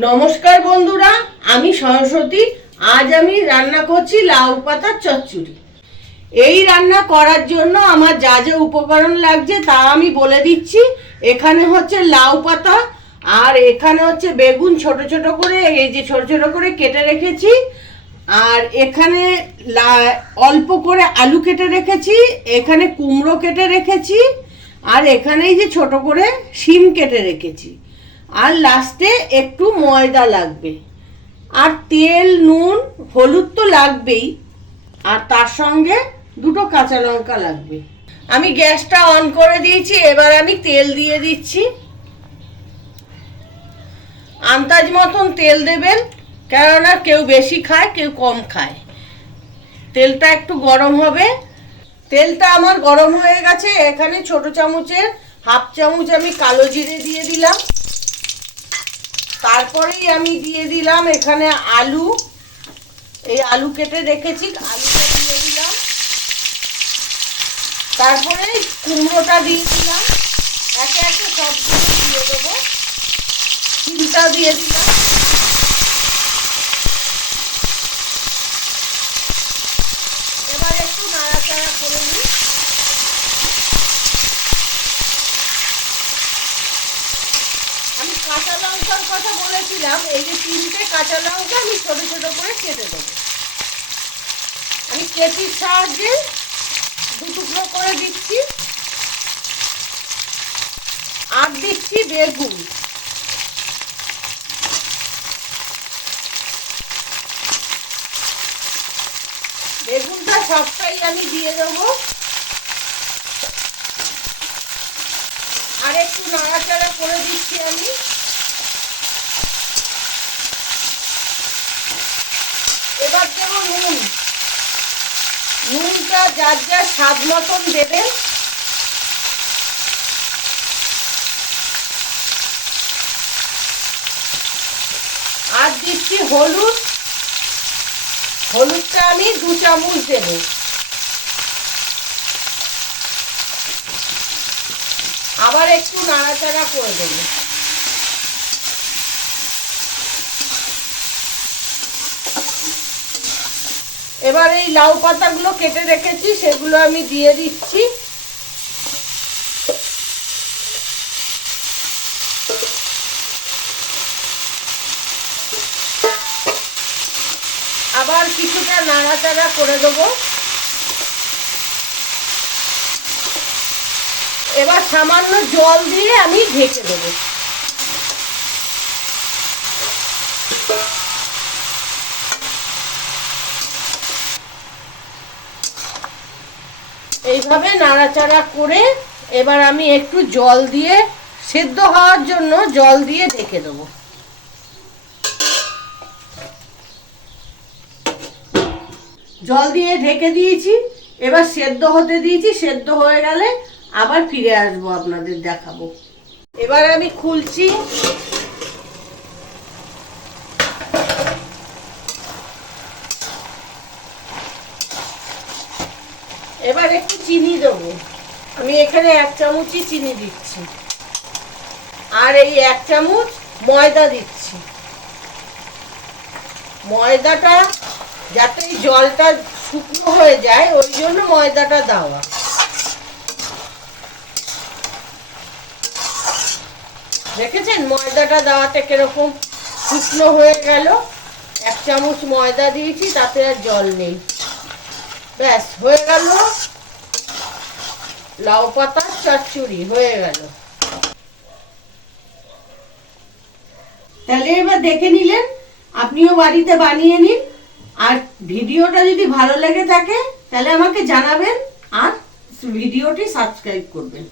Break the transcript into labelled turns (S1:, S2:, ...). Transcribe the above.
S1: নমস্কার বন্ধুরা, আমি সরস্বতী। আজ আমি রান্না করছি লাউ পাতার চচ্চড়ি। এই রান্না করার জন্য আমার যা যা উপকরণ লাগছে তা আমি বলে দিচ্ছি। এখানে হচ্ছে লাউ পাতা, আর এখানে হচ্ছে বেগুন ছোট ছোট করে, এই যে ছোট ছোট করে কেটে রেখেছি। আর এখানে অল্প করে আলু কেটে রেখেছি, এখানে কুমড়ো কেটে রেখেছি, আর এখানে এই যে ছোট করে শিম কেটে রেখেছি। আর লাস্টে একটু ময়দা লাগবে। আর তেল, নুন, হলুদ তো লাগবেই। আর তার সঙ্গে দুটো কাঁচা লঙ্কা লাগবে। আমি গ্যাসটা অন করে দিয়েছি, এবার আমি তেল দিয়ে দিচ্ছি। আন্দাজ মতন তেল দেবেন, কেননা কেউ বেশি খায়, কেউ কম খায়। তেলটা একটু গরম হবে। তেলটা আমার গরম হয়ে গেছে, এখানে ছোট চামচের হাফ চামচ আমি কালো জিরে দিয়ে দিলাম। তারপরেই আমি দিয়ে দিলাম এখানে আলু। এই আলু কেটে রেখেছি, আলুটা দিয়ে দিলাম। তারপরে কুমড়োটা দিয়ে দিলাম। একে একে সব দিয়ে দেবো। চিনটা দিয়ে দিলাম এবার একটু নাড়াচাড়া করে নিই আমি কাঁচা লঙ্কার কথা বলেছিলাম, এই যে তিনটে কাঁচা লঙ্কা আমি ছোট ছোট করে কেটে দেবো। আমি কেটির সাহায্যে দু টুকরো করে দিচ্ছি। আর দিচ্ছি বেগুন। বেগুনটা সবটাই আমি দিয়ে দেবো। আর একটু নাড়াচাড়া করে দিচ্ছি আমি এবার দেবো নুন। নুনটা যার যার স্বাদ মতন দেবেন আর দিচ্ছি হলুদ। হলুদটা আমি দু চামচ দেবো। আবার একটু নাড়াচাড়া করে দেবো। এবার এই লাউ পাতাগুলো কেটে রেখেছি, সেগুলো আমি দিয়ে দিচ্ছি। আবার কিছুটা নাড়াচাড়া করে দেবো। এবার সামান্য জল দিয়ে আমি ঢেকে দেবো। এইভাবে নাড়াচাড়া করে এবার আমি একটু জল দিয়ে সেদ্ধ হওয়ার জন্য জল দিয়ে ঢেকে দেবো। জল দিয়ে ঢেকে দিয়েছি, এবার সেদ্ধ হতে দিয়েছি, সেদ্ধ হয়ে গেলে আবার ফিরে আসব আপনাদের দেখাবো। এবার আমি খুলছি এবার একটু চিনি দেবো। আমি এখানে এক চামচই চিনি দিচ্ছি। আর এই এক চামচ ময়দা দিচ্ছি। ময়দাটা যাতে জলটা শুকনো হয়ে যায়, ওই জন্য ময়দাটা দেওয়া। দেখেছেন ময়দাটা দেওয়াতে কীরকম শুকনো হয়ে গেল? এক চামচ ময়দা দিয়েছি, তাতে আর জল নেই। ব্যাস, হয়ে গেল। লাউ পাতার চচ্চড়ি, হয়ে গেল। তাহলে এবার দেখে নিলেন, আপনিও বাড়িতে বানিয়ে নিন। আর ভিডিওটা যদি ভালো লেগে থাকে, তাহলে আমাকে জানাবেন আর ভিডিওটি সাবস্ক্রাইব করবেন।